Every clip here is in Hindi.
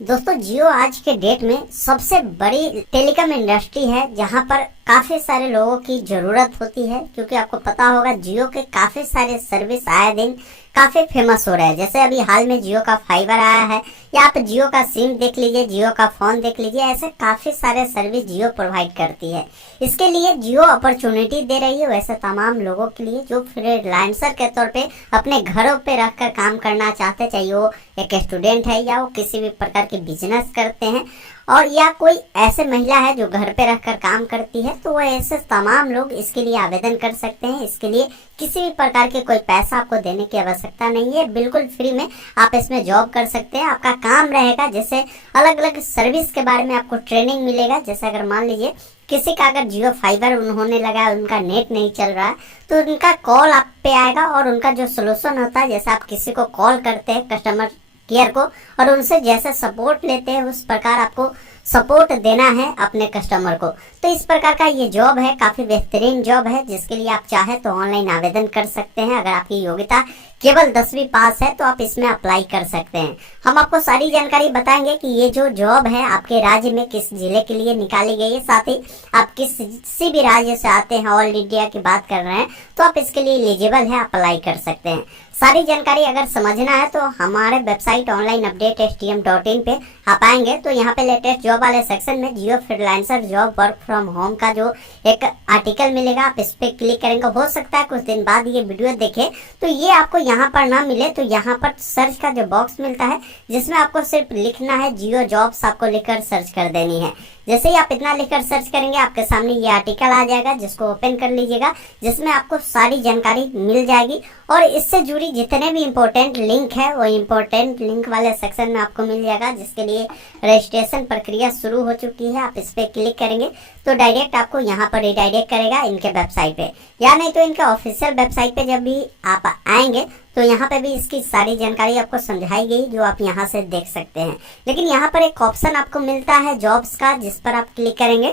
दोस्तों, जियो आज के डेट में सबसे बड़ी टेलीकॉम इंडस्ट्री है जहां पर काफी सारे लोगों की जरूरत होती है। क्योंकि आपको पता होगा जियो के काफी सारे सर्विस आए दिन काफी फेमस हो रहे हैं। जैसे अभी हाल में जियो का फाइबर आया है, या आप जियो का सिम देख लीजिए, जियो का फोन देख लीजिए, ऐसे काफी सारे सर्विस जियो प्रोवाइड करती है। इसके लिए जियो अपॉर्चुनिटी दे रही है वैसे तमाम लोगों के लिए जो फ्रीलांसर के तौर पे अपने घरों पे रखकर काम करना चाहते, चाहिए वो एक स्टूडेंट है या वो किसी भी प्रकार के बिजनेस करते हैं, और या कोई ऐसे महिला है जो घर पे रहकर काम करती है, तो वो ऐसे तमाम लोग इसके लिए आवेदन कर सकते हैं। इसके लिए किसी भी प्रकार के कोई पैसा आपको देने की आवश्यकता नहीं है, बिल्कुल फ्री में आप इसमें जॉब कर सकते हैं। आपका काम रहेगा जैसे अलग अलग सर्विस के बारे में आपको ट्रेनिंग मिलेगा। जैसे अगर मान लीजिए किसी का अगर जियो फाइबर उन्होंने लगाया, उनका नेट नहीं चल रहा है, तो उनका कॉल आप पे आएगा और उनका जो सोल्यूशन होता है, जैसे आप किसी को कॉल करते हैं कस्टमर केयर को और उनसे जैसे सपोर्ट लेते हैं, उस प्रकार आपको सपोर्ट देना है अपने कस्टमर को। तो इस प्रकार का ये जॉब है, काफी बेहतरीन जॉब है, जिसके लिए आप चाहे तो ऑनलाइन आवेदन कर सकते हैं। अगर आपकी योग्यता केवल 10वीं पास है तो आप इसमें अप्लाई कर सकते हैं। हम आपको सारी जानकारी बताएंगे कि ये जो जॉब है आपके राज्य में किस जिले के लिए निकाली गई है, साथ ही आप किसी भी राज्य से आते हैं, ऑल इंडिया की बात कर रहे हैं, तो आप इसके लिए एलिजिबल है, अप्लाई कर सकते हैं। सारी जानकारी अगर समझना है तो हमारे वेबसाइट ऑनलाइन अपडेट stm.in पे आप आएंगे तो यहाँ पे लेटेस्ट जॉब वाले सेक्शन में Jio freelancer job work from home का जो एक आर्टिकल मिलेगा, आप इस पे क्लिक करेंगे। हो सकता है कुछ दिन बाद ये वीडियो देखे तो ये आपको यहाँ पर ना मिले, तो यहाँ पर सर्च का जो बॉक्स मिलता है जिसमें आपको सिर्फ लिखना है जियो जॉब्स, आपको लिखकर सर्च कर देनी है। जैसे ही आप इतना लिखकर सर्च करेंगे आपके सामने ये आर्टिकल आ जाएगा, जिसको ओपन कर लीजिएगा, जिसमें आपको सारी जानकारी मिल जाएगी और इससे जुड़ी जितने भी इम्पोर्टेंट लिंक है वो इम्पोर्टेंट लिंक वाले सेक्शन में आपको मिल जाएगा, जिसके लिए रजिस्ट्रेशन प्रक्रिया शुरू हो चुकी है। आप इस पे क्लिक करेंगे तो डायरेक्ट आपको यहाँ पर रिडायरेक्ट करेगा इनके वेबसाइट पे, या नहीं तो इनके ऑफिशियल वेबसाइट पे जब भी आप आएंगे तो यहाँ पे भी इसकी सारी जानकारी आपको समझाई गई, जो आप यहाँ से देख सकते हैं। लेकिन यहाँ पर एक ऑप्शन आपको मिलता है जॉब्स का, जिस पर आप क्लिक करेंगे।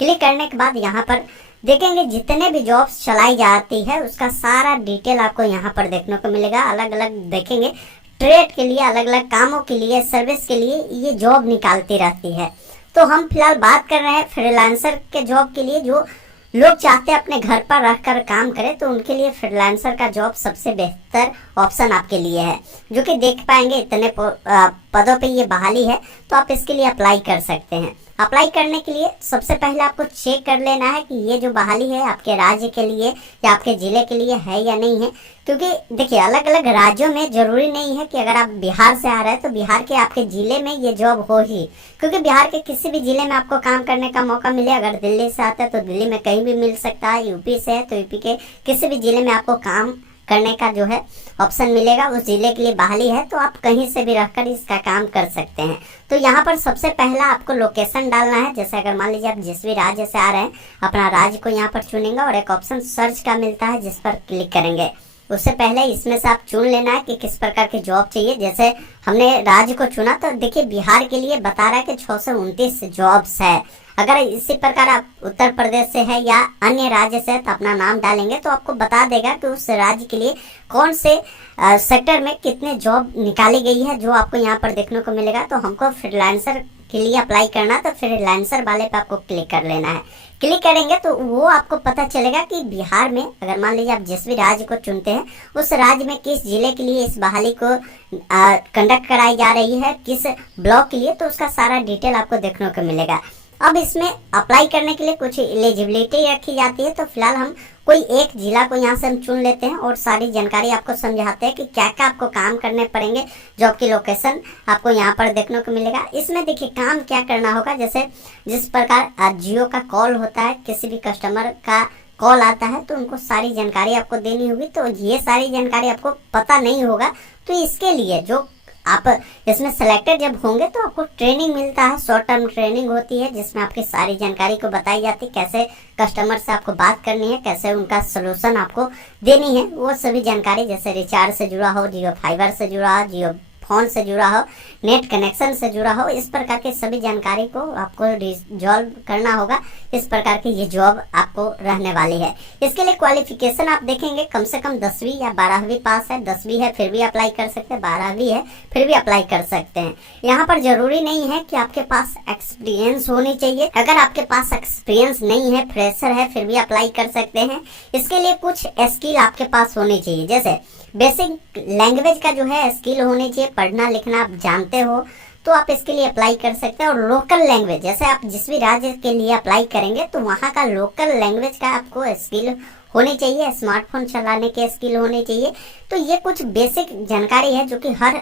क्लिक करने के बाद यहाँ पर देखेंगे जितने भी जॉब्स चलाई जाती है उसका सारा डिटेल आपको यहाँ पर देखने को मिलेगा। अलग अलग देखेंगे ट्रेड के लिए, अलग अलग कामों के लिए, सर्विस के लिए ये जॉब निकालती रहती है। तो हम फिलहाल बात कर रहे हैं फ्रीलांसर के जॉब के लिए। जो लोग चाहते हैं अपने घर पर रहकर काम करें तो उनके लिए फ्रीलांसर का जॉब सबसे बेहतर ऑप्शन आपके लिए है, जो कि देख पाएंगे इतने पदों पे ये बहाली है, तो आप इसके लिए अप्लाई कर सकते हैं। अप्लाई करने के लिए सबसे पहले आपको चेक कर लेना है कि ये जो बहाली है आपके राज्य के लिए या आपके जिले के लिए है या नहीं है। क्योंकि देखिए अलग अलग राज्यों में जरूरी नहीं है कि अगर आप बिहार से आ रहे हैं तो बिहार के आपके जिले में ये जॉब हो ही, क्योंकि बिहार के किसी भी जिले में आपको काम करने का मौका मिले। अगर दिल्ली से आता है तो दिल्ली में कहीं भी मिल सकता है, यूपी से है तो यूपी के किसी भी जिले में आपको काम करने का जो है ऑप्शन मिलेगा। उस जिले के लिए बहाली है तो आप कहीं से भी रहकर इसका काम कर सकते हैं। तो यहाँ पर सबसे पहला आपको लोकेशन डालना है। जैसे अगर मान लीजिए आप जिस भी राज्य से आ रहे हैं अपना राज्य को यहाँ पर चुनेंगे और एक ऑप्शन सर्च का मिलता है जिस पर क्लिक करेंगे। उससे पहले इसमें से आप चुन लेना है कि किस प्रकार की जॉब चाहिए। जैसे हमने राज्य को चुना तो देखिए बिहार के लिए बता रहा है कि 629 जॉब्स है। अगर इसी प्रकार आप उत्तर प्रदेश से है या अन्य राज्य से तो अपना नाम डालेंगे तो आपको बता देगा कि उस राज्य के लिए कौन से सेक्टर में कितने जॉब निकाली गई है, जो आपको यहाँ पर देखने को मिलेगा। तो हमको फ्रीलांसर के लिए अप्लाई करना तो फ्रीलांसर वाले पे आपको क्लिक कर लेना है। क्लिक करेंगे तो वो आपको पता चलेगा कि बिहार में अगर मान लीजिए आप जिस भी राज्य को चुनते हैं उस राज्य में किस जिले के लिए इस बहाली को कंडक्ट कराई जा रही है, किस ब्लॉक के लिए, तो उसका सारा डिटेल आपको देखने को मिलेगा। अब इसमें अप्लाई करने के लिए कुछ एलिजिबिलिटी रखी जाती है, तो फिलहाल हम कोई एक जिला को यहाँ से हम चुन लेते हैं और सारी जानकारी आपको समझाते हैं कि क्या क्या आपको काम करने पड़ेंगे। जॉब की लोकेशन आपको यहाँ पर देखने को मिलेगा। इसमें देखिए काम क्या करना होगा। जैसे जिस प्रकार जियो का कॉल होता है, किसी भी कस्टमर का कॉल आता है तो उनको सारी जानकारी आपको देनी होगी। तो ये सारी जानकारी आपको पता नहीं होगा, तो इसके लिए जो आप इसमें सेलेक्टेड जब होंगे तो आपको ट्रेनिंग मिलता है, शॉर्ट टर्म ट्रेनिंग होती है जिसमें आपकी सारी जानकारी को बताई जाती है, कैसे कस्टमर से आपको बात करनी है, कैसे उनका सोल्यूशन आपको देनी है, वो सभी जानकारी। जैसे रिचार्ज से जुड़ा हो, जियो फाइबर से जुड़ा हो, जियो फोन से जुड़ा हो, नेट कनेक्शन से जुड़ा हो, इस प्रकार के सभी जानकारी को आपको रिजॉल्व करना होगा। इस प्रकार की ये जॉब आपको रहने वाली है। इसके लिए क्वालिफिकेशन आप देखेंगे कम से कम 10वीं या 12वीं पास है। 10वीं है फिर भी अप्लाई कर सकते हैं, 12वीं है फिर भी अप्लाई कर सकते हैं। यहाँ पर जरूरी नहीं है कि आपके पास एक्सपीरियंस होनी चाहिए। अगर आपके पास एक्सपीरियंस नहीं है, फ्रेशर है, फिर भी अप्लाई कर सकते हैं। इसके लिए कुछ स्किल आपके पास होनी चाहिए, जैसे बेसिक लैंग्वेज का जो है स्किल होनी चाहिए। पढ़ना लिखना आप जानते हो तो आप इसके लिए अप्लाई कर सकते हैं। और लोकल लैंग्वेज, जैसे आप जिस भी राज्य के लिए अप्लाई करेंगे तो वहाँ का लोकल लैंग्वेज का आपको स्किल होनी चाहिए। स्मार्टफोन चलाने के स्किल होने चाहिए। तो ये कुछ बेसिक जानकारी है जो कि हर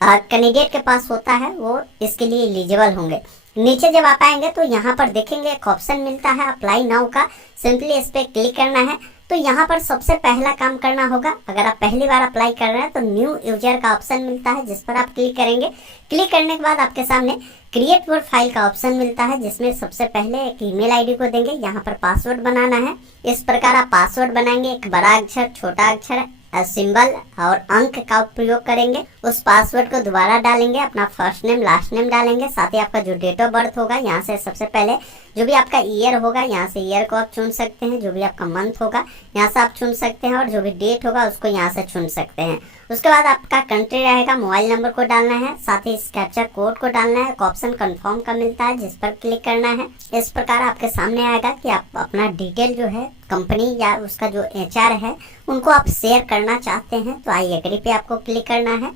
कैंडिडेट के पास होता है, वो इसके लिए एलिजिबल होंगे। नीचे जब आप आएंगे तो यहाँ पर देखेंगे एक ऑप्शन मिलता है अप्लाई नाउ का। सिंपली इस पे क्लिक करना है। तो यहाँ पर सबसे पहला काम करना होगा, अगर आप पहली बार अप्लाई कर रहे हैं तो न्यू यूजर का ऑप्शन मिलता है, जिस पर आप क्लिक करेंगे। क्लिक करने के बाद आपके सामने क्रिएट प्रोफाइल का ऑप्शन मिलता है, जिसमें सबसे पहले एक ईमेल आईडी को देंगे। यहाँ पर पासवर्ड बनाना है। इस प्रकार आप पासवर्ड बनाएंगे, एक बड़ा अक्षर, छोटा अक्षर, सिंबल और अंक का प्रयोग करेंगे। उस पासवर्ड को दोबारा डालेंगे, अपना फर्स्ट नेम लास्ट नेम डालेंगे, साथ ही आपका जो डेट ऑफ बर्थ होगा यहाँ से सबसे पहले जो भी आपका ईयर होगा यहाँ से ईयर को आप चुन सकते हैं। जो भी आपका मंथ होगा यहाँ से आप चुन सकते हैं, और जो भी डेट होगा उसको यहाँ से चुन सकते हैं। उसके बाद आपका कंट्री रहेगा, मोबाइल नंबर को डालना है, साथ ही इस कैप्चा कोड को डालना है। एक ऑप्शन कंफर्म का मिलता है, जिस पर क्लिक करना है। इस प्रकार आपके सामने आएगा कि आप अपना डिटेल जो है कंपनी या उसका जो HR है उनको आप शेयर करना चाहते हैं, तो आई एग्री पे आपको क्लिक करना है।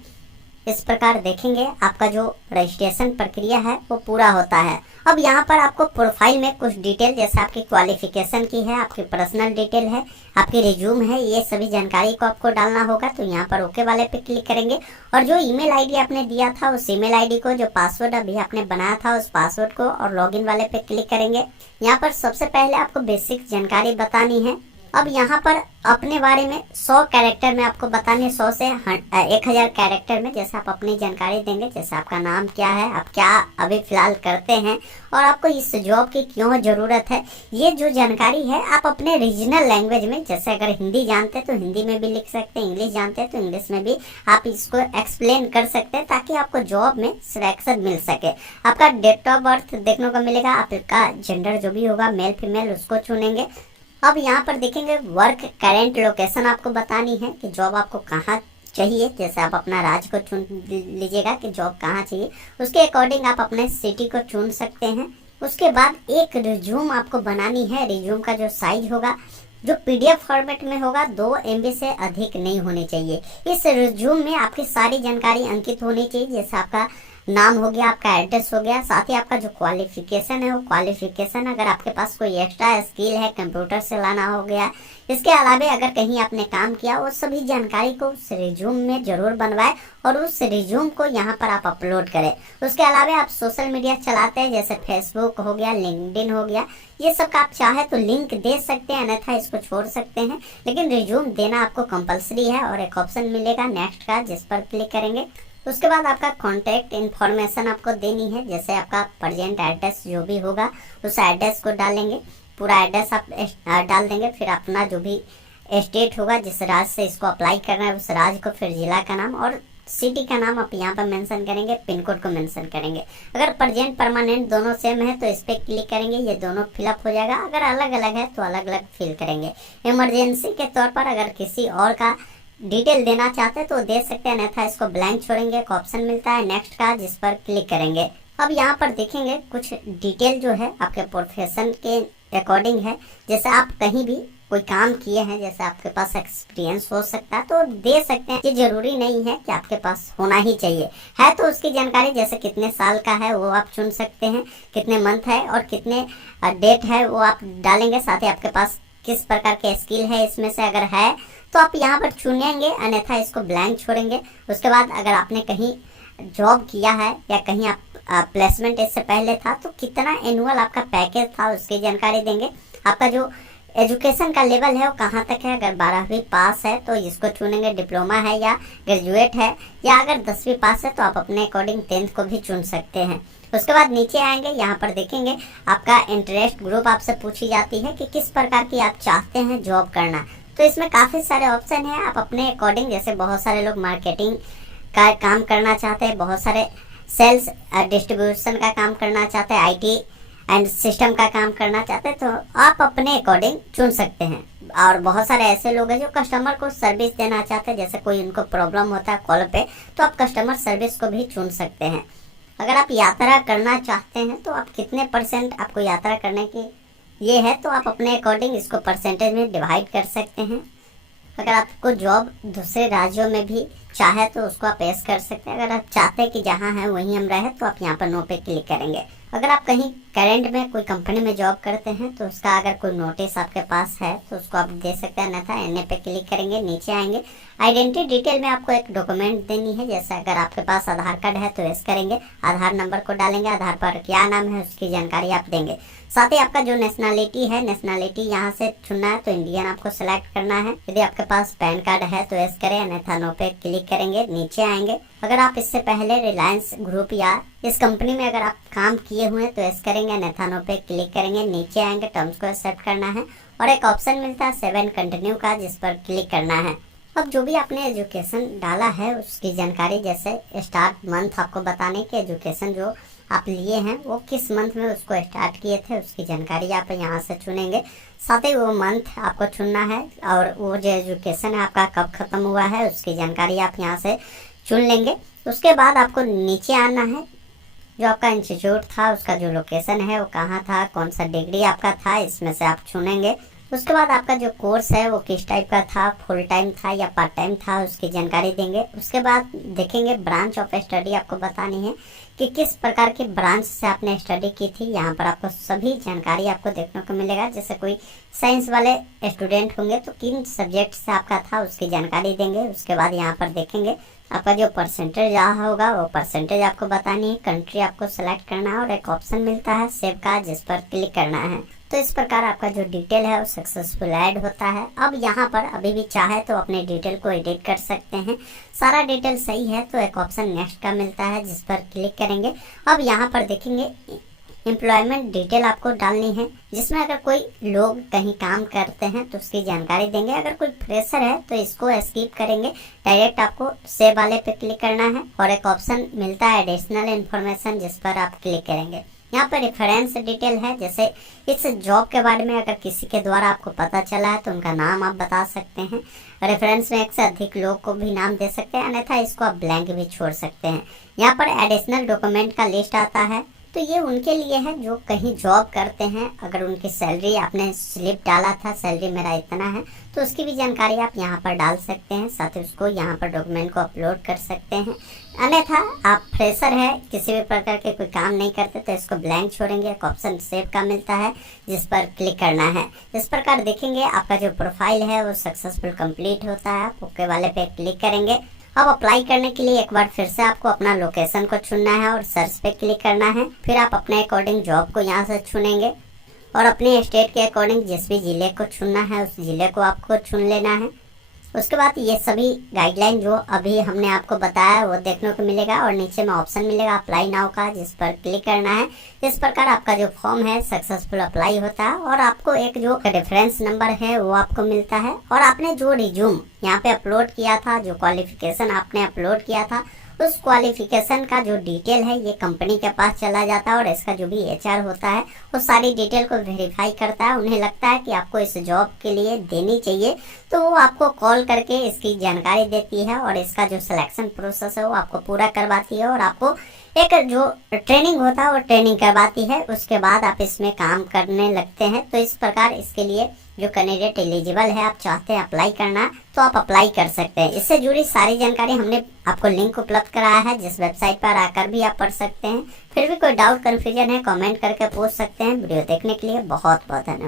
इस प्रकार देखेंगे आपका जो रजिस्ट्रेशन प्रक्रिया है वो पूरा होता है। अब यहाँ पर आपको प्रोफाइल में कुछ डिटेल, जैसे आपकी क्वालिफिकेशन की है, आपकी पर्सनल डिटेल है, आपकी रिज्यूम है, ये सभी जानकारी को आपको डालना होगा। तो यहाँ पर ओके वाले पे क्लिक करेंगे, और जो ईमेल आईडी आपने दिया था उस ईमेल आईडी को, जो पासवर्ड अभी आपने बनाया था उस पासवर्ड को, और लॉगिन वाले पे क्लिक करेंगे। यहाँ पर सबसे पहले आपको बेसिक जानकारी बतानी है। अब यहाँ पर अपने बारे में 100 कैरेक्टर में आपको बताने, 100 से 1000 कैरेक्टर में, जैसे आप अपनी जानकारी देंगे, जैसे आपका नाम क्या है, आप क्या अभी फिलहाल करते हैं, और आपको इस जॉब की क्यों ज़रूरत है। ये जो जानकारी है आप अपने रीजनल लैंग्वेज में, जैसे अगर हिंदी जानते हैं तो हिंदी में भी लिख सकते हैं, इंग्लिश जानते हैं तो इंग्लिश में भी आप इसको एक्सप्लेन कर सकते हैं, ताकि आपको जॉब में सिलेक्शन मिल सके। आपका डेट ऑफ बर्थ देखने को मिलेगा, आपका जेंडर जो भी होगा मेल फीमेल उसको चुनेंगे। अब यहाँ पर देखेंगे वर्क करेंट लोकेशन आपको बतानी है कि जॉब आपको कहाँ चाहिए। जैसे आप अपना राज्य को चुन लीजिएगा कि जॉब कहाँ चाहिए, उसके अकॉर्डिंग आप अपने सिटी को चुन सकते हैं। उसके बाद एक रिज्यूम आपको बनानी है। रिज्यूम का जो साइज होगा, जो PDF फॉर्मेट में होगा, 2 MB से अधिक नहीं होनी चाहिए। इस रिज्यूम में आपकी सारी जानकारी अंकित होनी चाहिए, जैसे आपका नाम हो गया, आपका एड्रेस हो गया, साथ ही आपका जो क्वालिफिकेशन है वो क्वालिफिकेशन, अगर आपके पास कोई एक्स्ट्रा स्किल है, कंप्यूटर से लाना हो गया, इसके अलावा अगर कहीं आपने काम किया, वो सभी जानकारी को उस रिज्यूम में जरूर बनवाएं और उस रिज्यूम को यहाँ पर आप अपलोड करें। उसके अलावा आप सोशल मीडिया चलाते हैं, जैसे फेसबुक हो गया, लिंक्डइन हो गया, ये सब का आप चाहे तो लिंक दे सकते हैं, अन्यथा इसको छोड़ सकते हैं, लेकिन रिज्यूम देना आपको कंपलसरी है। और एक ऑप्शन मिलेगा नेक्स्ट का, जिस पर क्लिक करेंगे। उसके बाद आपका कॉन्टैक्ट इन्फॉर्मेशन आपको देनी है, जैसे आपका प्रेजेंट एड्रेस जो भी होगा उस एड्रेस को डालेंगे, पूरा एड्रेस आप डाल देंगे। फिर अपना जो भी स्टेट होगा, जिस राज्य से इसको अप्लाई करना है उस राज्य को, फिर जिला का नाम और सिटी का नाम आप यहाँ पर मेंशन करेंगे, पिन कोड को मेंशन करेंगे। अगर प्रेजेंट परमानेंट दोनों सेम है तो इस पर क्लिक करेंगे, ये दोनों फिलअप हो जाएगा। अगर अलग अलग है तो अलग अलग फिल करेंगे। इमरजेंसी के तौर पर अगर किसी और का डिटेल देना चाहते हैं तो दे सकते हैं, अन्यथा इसको ब्लैंक छोड़ेंगे। एक ऑप्शन मिलता है नेक्स्ट का, जिस पर क्लिक करेंगे। अब यहाँ पर देखेंगे कुछ डिटेल जो है आपके प्रोफेशन के अकॉर्डिंग है, जैसे आप कहीं भी कोई काम किए हैं, जैसे आपके पास एक्सपीरियंस हो सकता है तो दे सकते हैं। ये जरूरी नहीं है कि आपके पास होना ही चाहिए, है तो उसकी जानकारी, जैसे कितने साल का है वो आप चुन सकते हैं, कितने मंथ है और कितने डेट है वो आप डालेंगे। साथ ही आपके पास किस प्रकार के स्किल है इसमें से अगर है तो आप यहाँ पर चुनेंगे, अन्यथा इसको ब्लैंक छोड़ेंगे। उसके बाद अगर आपने कहीं जॉब किया है या कहीं आप प्लेसमेंट इससे पहले था तो कितना एनुअल आपका पैकेज था उसकी जानकारी देंगे। आपका जो एजुकेशन का लेवल है वो कहाँ तक है, अगर 12वीं पास है तो इसको चुनेंगे, डिप्लोमा है या ग्रेजुएट है, या अगर 10वीं पास है तो आप अपने अकॉर्डिंग 10th को भी चुन सकते हैं। उसके बाद नीचे आएंगे, यहाँ पर देखेंगे आपका इंटरेस्ट ग्रुप आपसे पूछी जाती है कि किस प्रकार की आप चाहते हैं जॉब करना। तो इसमें काफ़ी सारे ऑप्शन हैं, आप अपने अकॉर्डिंग, जैसे बहुत सारे लोग मार्केटिंग का काम करना चाहते हैं, बहुत सारे सेल्स डिस्ट्रीब्यूशन का काम करना चाहते हैं, आईटी एंड सिस्टम का काम करना चाहते हैं, तो आप अपने अकॉर्डिंग चुन सकते हैं। और बहुत सारे ऐसे लोग हैं जो कस्टमर को सर्विस देना चाहते हैं, जैसे कोई उनको प्रॉब्लम होता है कॉल पे, तो आप कस्टमर सर्विस को भी चुन सकते हैं। अगर आप यात्रा करना चाहते हैं तो आप कितने % आपको यात्रा करने की ये है, तो आप अपने अकॉर्डिंग इसको परसेंटेज में डिवाइड कर सकते हैं। अगर आपको जॉब दूसरे राज्यों में भी चाहे तो उसको आप पेश कर सकते हैं। अगर आप चाहते हैं कि जहाँ है वहीं हम रहे, तो आप यहाँ पर नो पे क्लिक करेंगे। अगर आप कहीं करंट में कोई कंपनी में जॉब करते हैं तो उसका अगर कोई नोटिस आपके पास है तो उसको आप दे सकते हैं, अन्यथा एनए पे क्लिक करेंगे, नीचे आएंगे। आइडेंटिटी डिटेल में आपको एक डॉक्यूमेंट देनी है, जैसे अगर आपके पास आधार कार्ड है तो यस करेंगे, आधार नंबर को डालेंगे, आधार पर क्या नाम है उसकी जानकारी आप देंगे। साथ ही आपका जो नेशनलिटी है, नेशनलिटी यहाँ से चुनना है तो इंडियन आपको सेलेक्ट करना है। यदि आपके पास पैन कार्ड है तो यस करें, अन्यथा नो पे क्लिक करेंगे, नीचे आएंगे। अगर आप इससे पहले रिलायंस ग्रुप या इस कंपनी में अगर आप काम किए हुए हैं तो यस करेंगे, अन्यथा नो पे क्लिक करेंगे, नीचे आएंगे, टर्म्स को एक्सेप्ट करना है और एक ऑप्शन मिलता है 7 कंटिन्यू का, जिस पर क्लिक करना है। अब जो भी आपने एजुकेशन डाला है उसकी जानकारी, जैसे स्टार्ट मंथ आपको बताने की एजुकेशन जो आप लिए हैं वो किस मंथ में उसको स्टार्ट किए थे उसकी जानकारी आप यहाँ से चुनेंगे। साथ ही वो मंथ आपको चुनना है और वो जो एजुकेशन है आपका कब खत्म हुआ है उसकी जानकारी आप यहाँ से चुन लेंगे। उसके बाद आपको नीचे आना है, जो आपका इंस्टीट्यूट था उसका जो लोकेशन है वो कहाँ था, कौन सा डिग्री आपका था, इसमें से आप चुनेंगे। उसके बाद आपका जो कोर्स है वो किस टाइप का था, फुल टाइम था या पार्ट टाइम था, उसकी जानकारी देंगे। उसके बाद देखेंगे ब्रांच ऑफ स्टडी आपको बतानी है कि किस प्रकार की ब्रांच से आपने स्टडी की थी। यहाँ पर आपको सभी जानकारी आपको देखने को मिलेगा। जैसे कोई साइंस वाले स्टूडेंट होंगे तो किन सब्जेक्ट से आपका था उसकी जानकारी देंगे। उसके बाद यहाँ पर देखेंगे आपका जो परसेंटेज रहा होगा वो परसेंटेज आपको बतानी है, कंट्री आपको सेलेक्ट करना है और एक ऑप्शन मिलता है सेव का, जिस पर क्लिक करना है। तो इस प्रकार आपका जो डिटेल है वो सक्सेसफुल ऐड होता है। अब यहाँ पर अभी भी चाहे तो अपने डिटेल को एडिट कर सकते हैं। सारा डिटेल सही है तो एक ऑप्शन नेक्स्ट का मिलता है, जिस पर क्लिक करेंगे। अब यहाँ पर देखेंगे एम्प्लॉयमेंट डिटेल आपको डालनी है, जिसमें अगर कोई लोग कहीं काम करते हैं तो उसकी जानकारी देंगे। अगर कोई फ्रेशर है तो इसको स्किप करेंगे, डायरेक्ट आपको सेव वाले पे क्लिक करना है और एक ऑप्शन मिलता है एडिशनल इन्फॉर्मेशन, जिस पर आप क्लिक करेंगे। यहाँ पर रेफरेंस डिटेल है, जैसे इस जॉब के बारे में अगर किसी के द्वारा आपको पता चला है तो उनका नाम आप बता सकते हैं। रेफरेंस में एक से अधिक लोग को भी नाम दे सकते हैं, अन्यथा इसको आप ब्लैंक भी छोड़ सकते हैं। यहाँ पर एडिशनल डॉक्यूमेंट का लिस्ट आता है, तो ये उनके लिए है जो कहीं जॉब करते हैं। अगर उनकी सैलरी आपने स्लिप डाला था, सैलरी मेरा इतना है, तो उसकी भी जानकारी आप यहाँ पर डाल सकते हैं। साथ ही उसको यहाँ पर डॉक्यूमेंट को अपलोड कर सकते हैं। अन्यथा आप फ्रेशर है, किसी भी प्रकार के कोई काम नहीं करते, तो इसको ब्लैंक छोड़ेंगे। एक ऑप्शन सेव का मिलता है, जिस पर क्लिक करना है। इस प्रकार देखेंगे आपका जो प्रोफाइल है वो सक्सेसफुल कंप्लीट होता है। आप ओके वाले पे क्लिक करेंगे। अब अप्लाई करने के लिए एक बार फिर से आपको अपना लोकेशन को चुनना है और सर्च पे क्लिक करना है। फिर आप अपने अकॉर्डिंग जॉब को यहाँ से चुनेंगे और अपने स्टेट के अकॉर्डिंग जिस भी जिले को चुनना है उस जिले को आपको चुन लेना है। उसके बाद ये सभी गाइडलाइन जो अभी हमने आपको बताया वो देखने को मिलेगा और नीचे में ऑप्शन मिलेगा अप्लाई नाउ का, जिस पर क्लिक करना है। इस प्रकार आपका जो फॉर्म है सक्सेसफुल अप्लाई होता है और आपको एक जो रेफरेंस नंबर है वो आपको मिलता है। और आपने जो रिज्यूम यहाँ पे अपलोड किया था, जो क्वालिफिकेशन आपने अपलोड किया था, उस क्वालिफिकेशन का जो डिटेल है ये कंपनी के पास चला जाता है और इसका जो भी एचआर होता है वो सारी डिटेल को वेरीफाई करता है। उन्हें लगता है कि आपको इस जॉब के लिए देनी चाहिए, तो वो आपको कॉल करके इसकी जानकारी देती है और इसका जो सिलेक्शन प्रोसेस है वो आपको पूरा करवाती है और आपको एक जो ट्रेनिंग होता है वो ट्रेनिंग करवाती है। उसके बाद आप इसमें काम करने लगते हैं। तो इस प्रकार इसके लिए जो कैंडिडेट एलिजिबल है, आप चाहते हैं अप्लाई करना, तो आप अप्लाई कर सकते हैं। इससे जुड़ी सारी जानकारी हमने आपको लिंक उपलब्ध कराया है, जिस वेबसाइट पर आकर भी आप पढ़ सकते हैं। फिर भी कोई डाउट कंफ्यूजन है कमेंट करके पूछ सकते हैं। वीडियो देखने के लिए बहुत बहुत धन्यवाद।